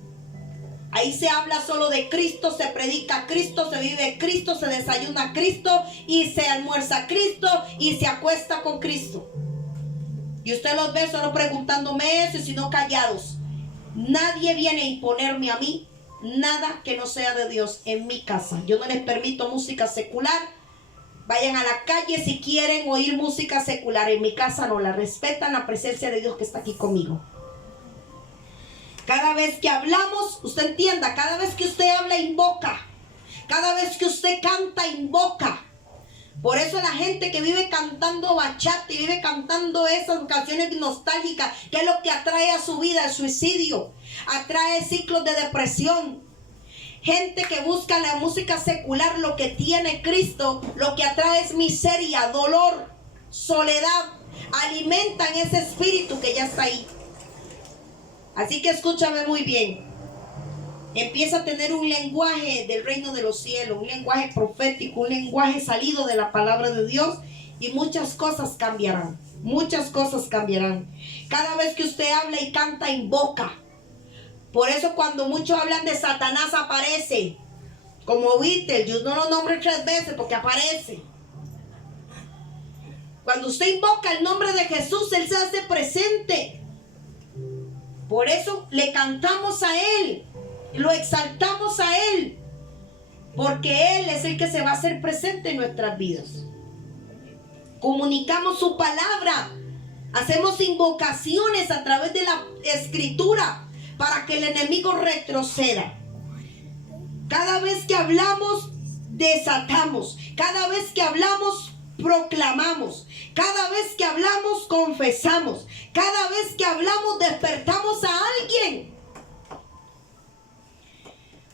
Ahí se habla solo de Cristo, se predica Cristo, se vive Cristo, se desayuna Cristo y se almuerza Cristo y se acuesta con Cristo. Y usted los ve solo preguntándome eso, sino callados. Nadie viene a imponerme a mí nada que no sea de Dios en mi casa. Yo no les permito música secular. Vayan a la calle si quieren oír música secular. En mi casa no, la respetan la presencia de Dios que está aquí conmigo. Cada vez que hablamos, usted entienda, cada vez que usted habla, invoca. Cada vez que usted canta, invoca. Por eso la gente que vive cantando bachata y vive cantando esas canciones nostálgicas, que es lo que atrae a su vida, el suicidio, atrae ciclos de depresión. Gente que busca la música secular, lo que tiene Cristo, lo que atrae es miseria, dolor, soledad. Alimentan ese espíritu que ya está ahí. Así que escúchame muy bien. Empieza a tener un lenguaje del reino de los cielos, un lenguaje profético, un lenguaje salido de la palabra de Dios, y muchas cosas cambiarán. Muchas cosas cambiarán. Cada vez que usted habla y canta, invoca. Por eso cuando muchos hablan de Satanás, aparece. Como Beetlejuice, no lo nombre 3 veces porque aparece. Cuando usted invoca el nombre de Jesús, Él se hace presente. Por eso le cantamos a Él, lo exaltamos a Él, porque Él es el que se va a hacer presente en nuestras vidas. Comunicamos su palabra, hacemos invocaciones a través de la escritura para que el enemigo retroceda. Cada vez que hablamos, desatamos. Cada vez que hablamos, proclamamos. Cada vez que hablamos, confesamos. Cada vez que hablamos, despertamos a alguien.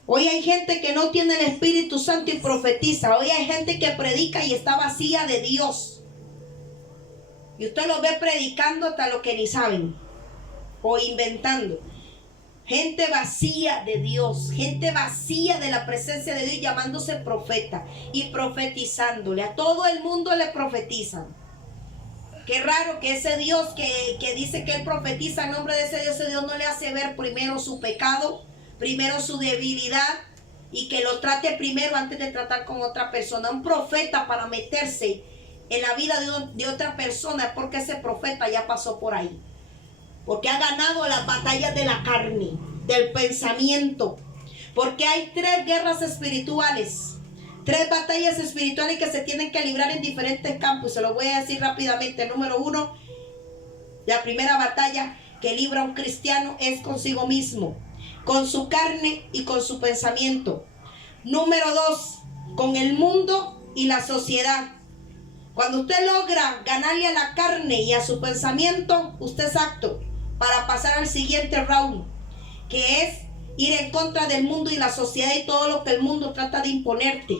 Hoy hay gente que no tiene el Espíritu Santo y profetiza. Hoy hay gente que predica y está vacía de Dios. Y usted los ve predicando hasta lo que ni saben. O inventando. Gente vacía de Dios, gente vacía de la presencia de Dios, llamándose profeta y profetizándole. A todo el mundo le profetizan. Qué raro que ese Dios que dice que Él profetiza en nombre de ese Dios no le hace ver primero su pecado, primero su debilidad, y que lo trate primero antes de tratar con otra persona. Un profeta, para meterse en la vida de otra persona, es porque ese profeta ya pasó por ahí. Porque ha ganado las batallas de la carne, del pensamiento. Porque hay 3 guerras espirituales, 3 batallas espirituales que se tienen que librar en diferentes campos. Se lo voy a decir rápidamente. Número 1, la primera batalla que libra un cristiano es consigo mismo, con su carne y con su pensamiento. Número 2, con el mundo y la sociedad. Cuando usted logra ganarle a la carne y a su pensamiento, usted es apto para pasar al siguiente round, que es ir en contra del mundo y la sociedad y todo lo que el mundo trata de imponerte.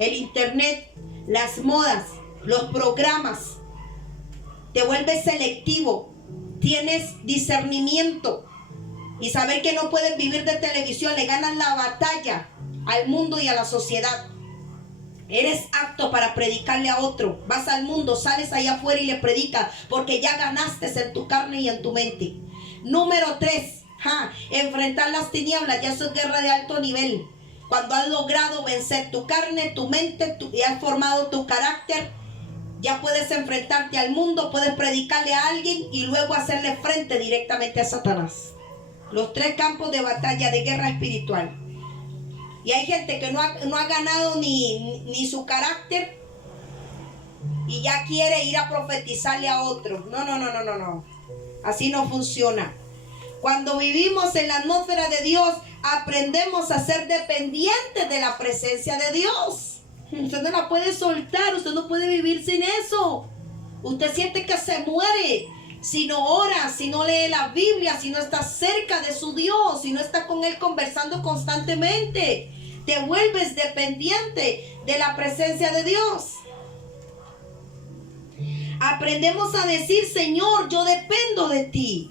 El internet, las modas, los programas. Te vuelves selectivo, tienes discernimiento y saber que no puedes vivir de televisión. Le ganas la batalla al mundo y a la sociedad. Eres apto para predicarle a otro. Vas al mundo, sales allá afuera y le predicas, porque ya ganaste en tu carne y en tu mente. Número 3, enfrentar las tinieblas. Ya eso es guerra de alto nivel. Cuando has logrado vencer tu carne, tu mente, y has formado tu carácter, ya puedes enfrentarte al mundo, puedes predicarle a alguien y luego hacerle frente directamente a Satanás. Los 3 campos de batalla de guerra espiritual. Y hay gente que no ha ganado ni su carácter y ya quiere ir a profetizarle a otro. No. Así no funciona. Cuando vivimos en la atmósfera de Dios, aprendemos a ser dependientes de la presencia de Dios. Usted no la puede soltar, usted no puede vivir sin eso. Usted siente que se muere si no ora, si no lee la Biblia, si no está cerca de su Dios, si no está con Él conversando constantemente. Te vuelves dependiente de la presencia de Dios. Aprendemos a decir: Señor, yo dependo de ti.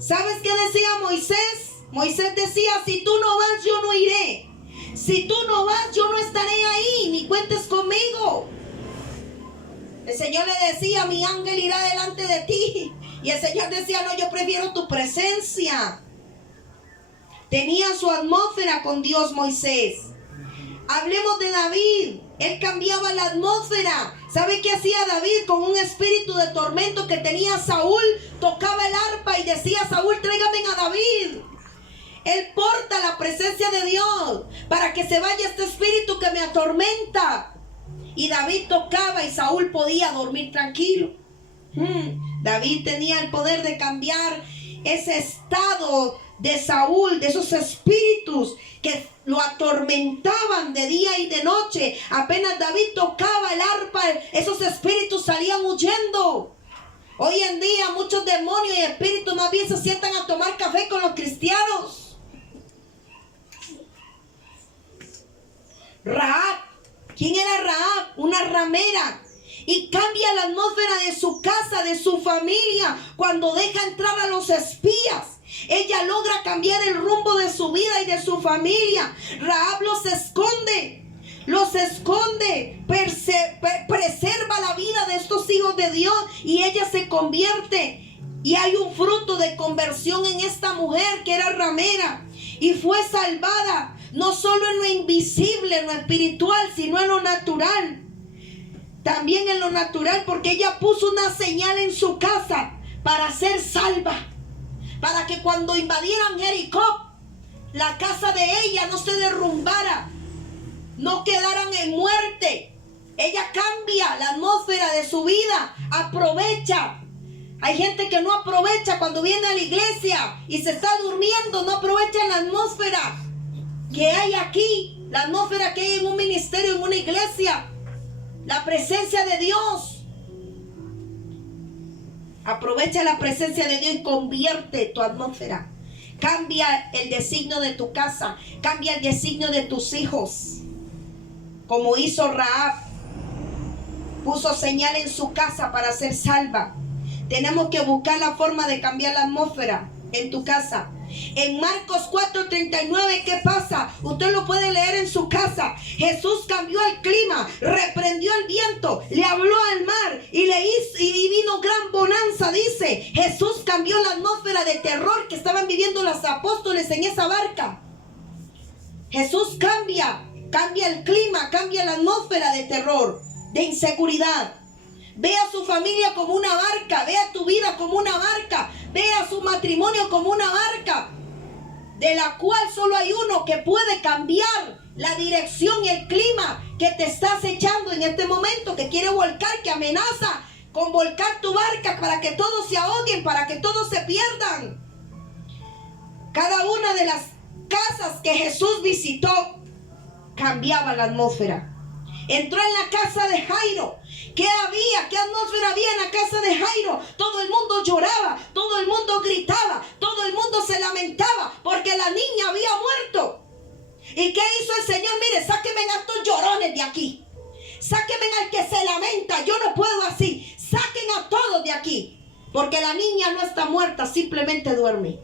¿Sabes qué decía Moisés? Moisés decía: si tú no vas, yo no iré. Si tú no vas, yo no estaré ahí, ni cuentes conmigo. El Señor le decía: mi ángel irá delante de ti. Y el Señor decía: no, yo prefiero tu presencia. Tenía su atmósfera con Dios Moisés. Hablemos de David. Él cambiaba la atmósfera. ¿Sabe qué hacía David con un espíritu de tormento que tenía Saúl? Tocaba el arpa y decía: Saúl, tráigame a David. Él porta la presencia de Dios para que se vaya este espíritu que me atormenta. Y David tocaba y Saúl podía dormir tranquilo. David tenía el poder de cambiar ese estado de Saúl, de esos espíritus que lo atormentaban de día y de noche. Apenas David tocaba el arpa, esos espíritus salían huyendo. Hoy en día muchos demonios y espíritus más bien se sientan a tomar café con los cristianos. Rahab. ¿Quién era Rahab? Una ramera. Y cambia la atmósfera de su casa, de su familia, cuando deja entrar a los espías. Ella logra cambiar el rumbo de su vida y de su familia. Rahab los esconde, preserva la vida de estos hijos de Dios, y ella se convierte. Y hay un fruto de conversión en esta mujer que era ramera, y fue salvada, no solo en lo invisible, en lo espiritual, sino en lo natural. También en lo natural, porque ella puso una señal en su casa para ser salva, para que cuando invadieran Jericó, la casa de ella no se derrumbara, no quedaran en muerte. Ella cambia la atmósfera de su vida, aprovecha. Hay gente que no aprovecha cuando viene a la iglesia y se está durmiendo, no aprovecha la atmósfera que hay aquí, la atmósfera que hay en un ministerio, en una iglesia, la presencia de Dios. Aprovecha la presencia de Dios y convierte tu atmósfera. Cambia el designio de tu casa, cambia el designio de tus hijos, como hizo Rahab. Puso señal en su casa para ser salva. Tenemos que buscar la forma de cambiar la atmósfera en tu casa. En Marcos 4:39, ¿qué pasa? Usted lo puede leer en su casa. Jesús cambió el clima, reprendió el viento, le habló al mar y vino gran bonanza. Dice, Jesús cambió la atmósfera de terror que estaban viviendo los apóstoles en esa barca. Jesús cambia el clima, cambia la atmósfera de terror, de inseguridad. Ve a su familia como una barca, ve a tu vida como una barca, ve a su matrimonio como una barca, de la cual solo hay uno que puede cambiar la dirección y el clima que te estás echando en este momento, que quiere volcar, que amenaza con volcar tu barca para que todos se ahoguen, para que todos se pierdan. Cada una de las casas que Jesús visitó cambiaba la atmósfera. Entró en la casa de Jairo. ¿Qué había? ¿Qué atmósfera había en la casa de Jairo? Todo el mundo lloraba, todo el mundo gritaba, todo el mundo se lamentaba porque la niña había muerto. ¿Y qué hizo el Señor? Mire, sáquenme a estos llorones de aquí. Sáquenme al que se lamenta. Yo no puedo así. Saquen a todos de aquí. Porque la niña no está muerta, simplemente duerme.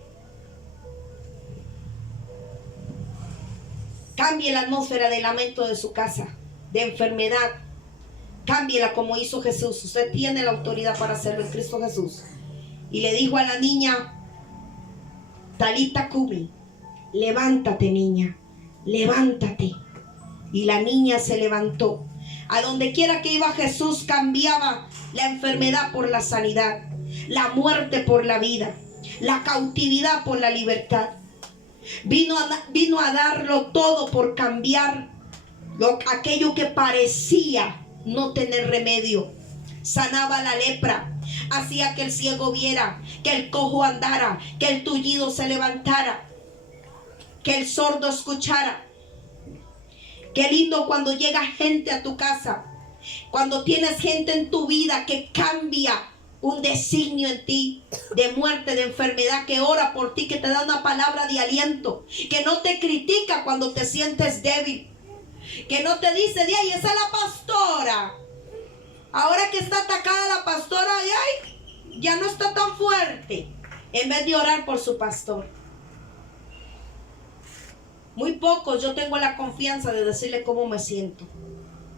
Cambie la atmósfera de lamento de su casa, de enfermedad. Cámbiela como hizo Jesús. Usted tiene la autoridad para hacerlo en Cristo Jesús. Y le dijo a la niña, Talita Cumi, levántate, niña, levántate. Y la niña se levantó. A donde quiera que iba Jesús, cambiaba la enfermedad por la sanidad, la muerte por la vida, la cautividad por la libertad. Vino a darlo todo por cambiar aquello que parecía no tener remedio. Sanaba la lepra, hacía que el ciego viera, que el cojo andara, que el tullido se levantara, que el sordo escuchara. Qué lindo cuando llega gente a tu casa, cuando tienes gente en tu vida que cambia un designio en ti, de muerte, de enfermedad, que ora por ti, que te da una palabra de aliento, que no te critica cuando te sientes débil, que no te dice, de ahí esa es la pastora, ahora que está atacada la pastora, ay, ya no está tan fuerte, en vez de orar por su pastor. Muy pocos yo tengo la confianza de decirle cómo me siento,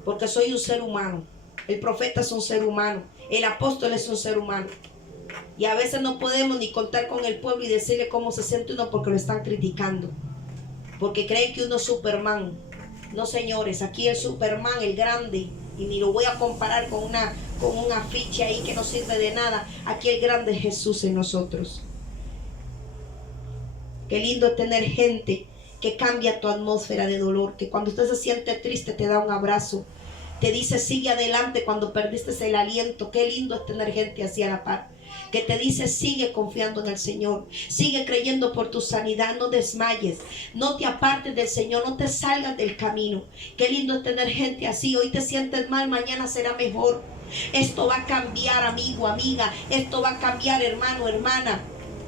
porque soy un ser humano. El profeta es un ser humano, el apóstol es un ser humano, y a veces no podemos ni contar con el pueblo y decirle cómo se siente uno, porque lo están criticando, porque creen que uno es Superman. No, señores, aquí el Superman, el grande, y ni lo voy a comparar con un afiche ahí que no sirve de nada. Aquí el grande es Jesús en nosotros. Qué lindo es tener gente que cambia tu atmósfera de dolor, que cuando usted se siente triste te da un abrazo, te dice sigue adelante cuando perdiste el aliento. Qué lindo es tener gente así a la par, que te dice sigue confiando en el Señor, sigue creyendo por tu sanidad, no desmayes, no te apartes del Señor, no te salgas del camino. Qué lindo es tener gente así. Hoy te sientes mal, mañana será mejor. Esto va a cambiar, amigo, amiga, esto va a cambiar, hermano, hermana.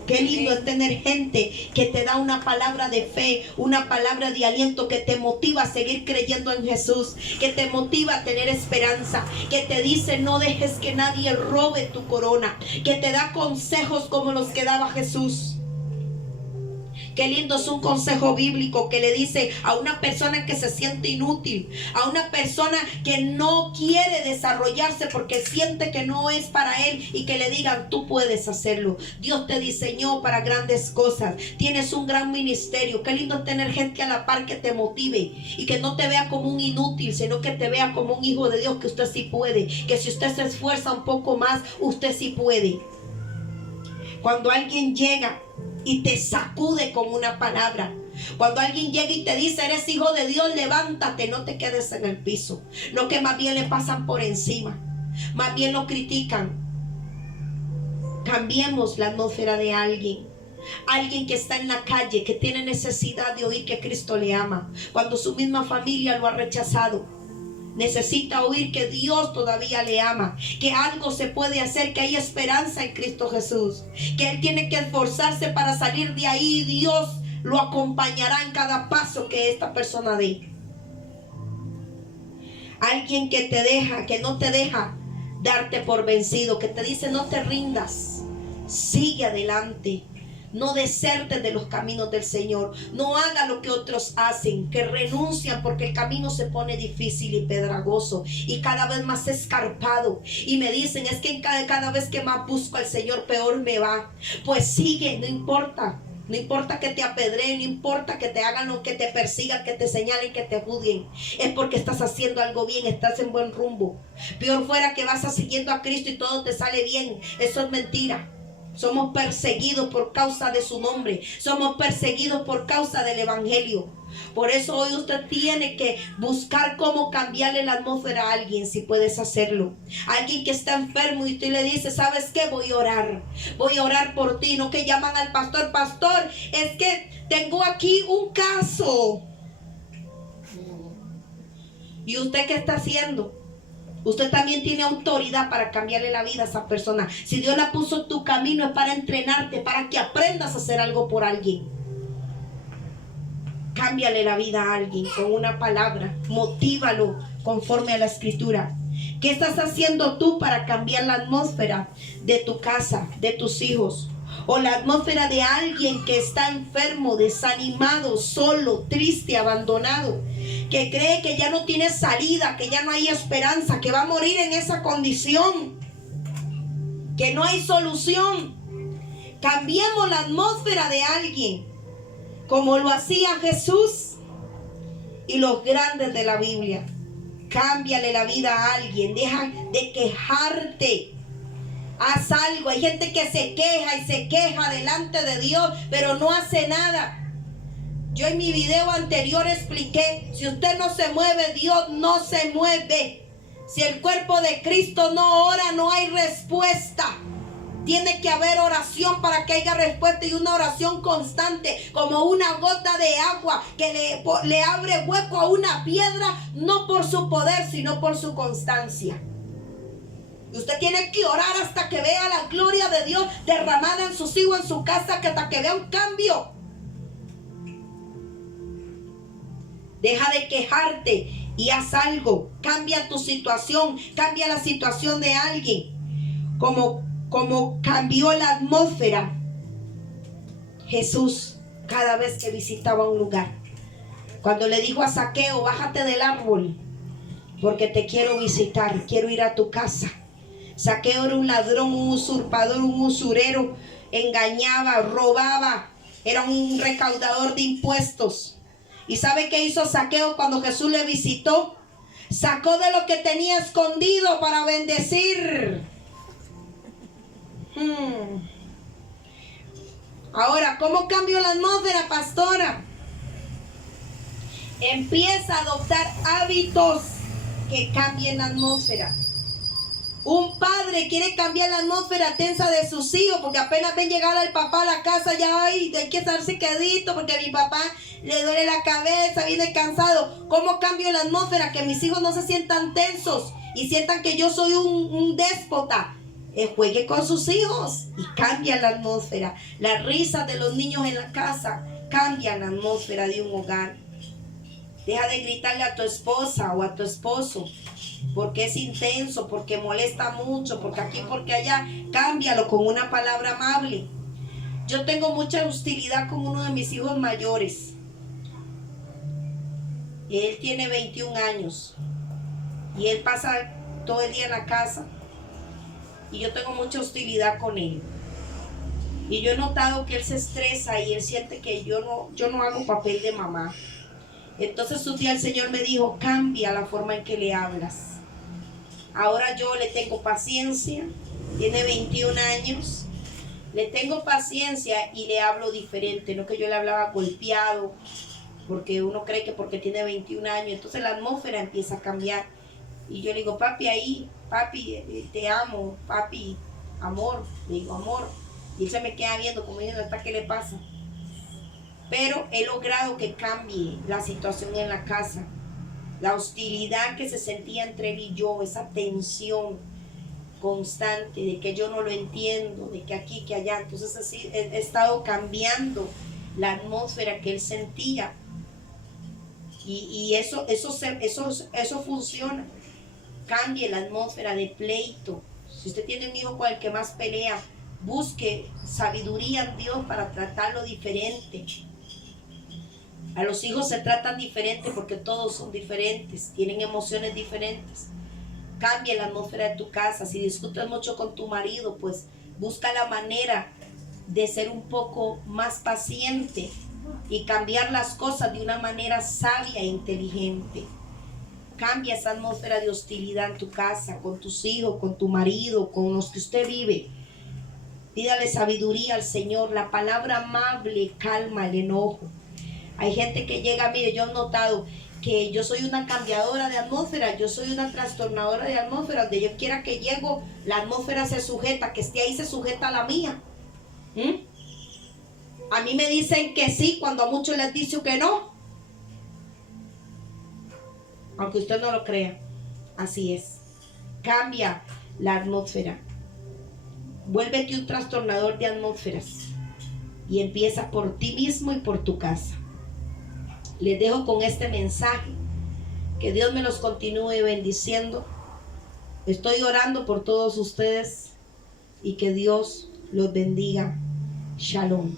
Qué lindo es tener gente que te da una palabra de fe, una palabra de aliento que te motiva a seguir creyendo en Jesús, que te motiva a tener esperanza, que te dice no dejes que nadie robe tu corona, que te da consejos como los que daba Jesús. Qué lindo es un consejo bíblico que le dice a una persona que se siente inútil, a una persona que no quiere desarrollarse porque siente que no es para él, y que le digan tú puedes hacerlo. Dios te diseñó para grandes cosas, tienes un gran ministerio. Qué lindo es tener gente a la par que te motive y que no te vea como un inútil, sino que te vea como un hijo de Dios, que usted sí puede, que si usted se esfuerza un poco más, usted sí puede. Cuando alguien llega y te sacude con una palabra, cuando alguien llega y te dice eres hijo de Dios, levántate, no te quedes en el piso. No, que más bien le pasan por encima, más bien lo critican. Cambiemos la atmósfera de alguien que está en la calle, que tiene necesidad de oír que Cristo le ama, cuando su misma familia lo ha rechazado. Necesita oír que Dios todavía le ama, que algo se puede hacer, que hay esperanza en Cristo Jesús, que él tiene que esforzarse para salir de ahí. Dios lo acompañará en cada paso que esta persona dé. Alguien que te deja, que no te deja darte por vencido, que te dice no te rindas, sigue adelante. No desertes de los caminos del Señor. No haga lo que otros hacen, que renuncian porque el camino se pone difícil y pedragoso y cada vez más escarpado. Y me dicen, es que cada vez que más busco al Señor, peor me va. Pues sigue, no importa. No importa que te apedreen, no importa que te hagan lo que te persigan, que te señalen, que te juzguen. Es porque estás haciendo algo bien, estás en buen rumbo. Peor fuera que vas siguiendo a Cristo y todo te sale bien. Eso es mentira. Somos perseguidos por causa de su nombre. Somos perseguidos por causa del evangelio. Por eso hoy usted tiene que buscar cómo cambiarle la atmósfera a alguien, si puedes hacerlo. Alguien que está enfermo y usted le dice, ¿sabes qué? Voy a orar por ti. No que llaman al pastor, pastor, es que tengo aquí un caso. ¿Y usted qué está haciendo? Usted también tiene autoridad para cambiarle la vida a esa persona. Si Dios la puso en tu camino, es para entrenarte, para que aprendas a hacer algo por alguien. Cámbiale la vida a alguien con una palabra. Motívalo conforme a la escritura. ¿Qué estás haciendo tú para cambiar la atmósfera de tu casa, de tus hijos? O la atmósfera de alguien que está enfermo, desanimado, solo, triste, abandonado, que cree que ya no tiene salida, que ya no hay esperanza, que va a morir en esa condición, que no hay solución. Cambiemos la atmósfera de alguien, como lo hacía Jesús y los grandes de la Biblia. Cámbiale la vida a alguien, deja de quejarte. Haz algo. Hay gente que se queja y se queja delante de Dios, pero no hace nada. Yo en mi video anterior expliqué, si usted no se mueve, Dios no se mueve. Si el cuerpo de Cristo no ora, no hay respuesta. Tiene que haber oración para que haya respuesta, y una oración constante, como una gota de agua que le abre hueco a una piedra, no por su poder, sino por su constancia. Usted tiene que orar hasta que vea la gloria de Dios derramada en sus hijos, en su casa, que hasta que vea un cambio. Deja de quejarte y haz algo. Cambia tu situación, cambia la situación de alguien. Como cambió la atmósfera Jesús cada vez que visitaba un lugar. Cuando le dijo a Zaqueo, bájate del árbol, porque te quiero visitar, quiero ir a tu casa. Zaqueo era un ladrón, un usurpador, un usurero, engañaba, robaba, era un recaudador de impuestos. ¿Y sabe qué hizo Zaqueo cuando Jesús le visitó? Sacó de lo que tenía escondido para bendecir. Ahora, ¿cómo cambió la atmósfera, pastora? Empieza a adoptar hábitos que cambien la atmósfera. Un padre quiere cambiar la atmósfera tensa de sus hijos, porque apenas ven llegar al papá a la casa, ya hay que estarse quedito porque a mi papá le duele la cabeza, viene cansado. ¿Cómo cambio la atmósfera? Que mis hijos no se sientan tensos y sientan que yo soy un déspota. juegue con sus hijos y cambia la atmósfera. Las risas de los niños en la casa cambian la atmósfera de un hogar. Deja de gritarle a tu esposa o a tu esposo porque es intenso, porque molesta mucho, porque aquí, porque allá. Cámbialo con una palabra amable. Yo tengo mucha hostilidad con uno de mis hijos mayores. Él tiene 21 años y él pasa todo el día en la casa y yo tengo mucha hostilidad con él. Y yo he notado que él se estresa y él siente que yo no hago papel de mamá. Entonces un día el Señor me dijo, cambia la forma en que le hablas. Ahora yo le tengo paciencia, tiene 21 años, le tengo paciencia y le hablo diferente, no que yo le hablaba golpeado, porque uno cree que porque tiene 21 años, entonces la atmósfera empieza a cambiar. Y yo le digo, papi, te amo, papi, amor, le digo, amor. Y él se me queda viendo como diciendo, ¿hasta qué le pasa? Pero he logrado que cambie la situación en la casa. La hostilidad que se sentía entre él y yo, esa tensión constante de que yo no lo entiendo, de que aquí, que allá. Entonces así he estado cambiando la atmósfera que él sentía. Y eso funciona. Cambie la atmósfera de pleito. Si usted tiene un hijo con el que más pelea, busque sabiduría en Dios para tratarlo diferente. A los hijos se tratan diferente porque todos son diferentes, tienen emociones diferentes. Cambia la atmósfera de tu casa. Si discutes mucho con tu marido, pues busca la manera de ser un poco más paciente y cambiar las cosas de una manera sabia e inteligente. Cambia esa atmósfera de hostilidad en tu casa, con tus hijos, con tu marido, con los que usted vive. Pídale sabiduría al Señor. La palabra amable calma el enojo. Hay gente que llega, mire, yo he notado que yo soy una cambiadora de atmósfera, yo soy una trastornadora de atmósfera. Donde yo quiera que llego, la atmósfera se sujeta, que esté ahí se sujeta a la mía. A mí me dicen que sí cuando a muchos les dice que no. Aunque usted no lo crea, así es. Cambia la atmósfera. Vuélvete un trastornador de atmósferas y empieza por ti mismo y por tu casa. Les dejo con este mensaje. Que Dios me los continúe bendiciendo. Estoy orando por todos ustedes y que Dios los bendiga. Shalom.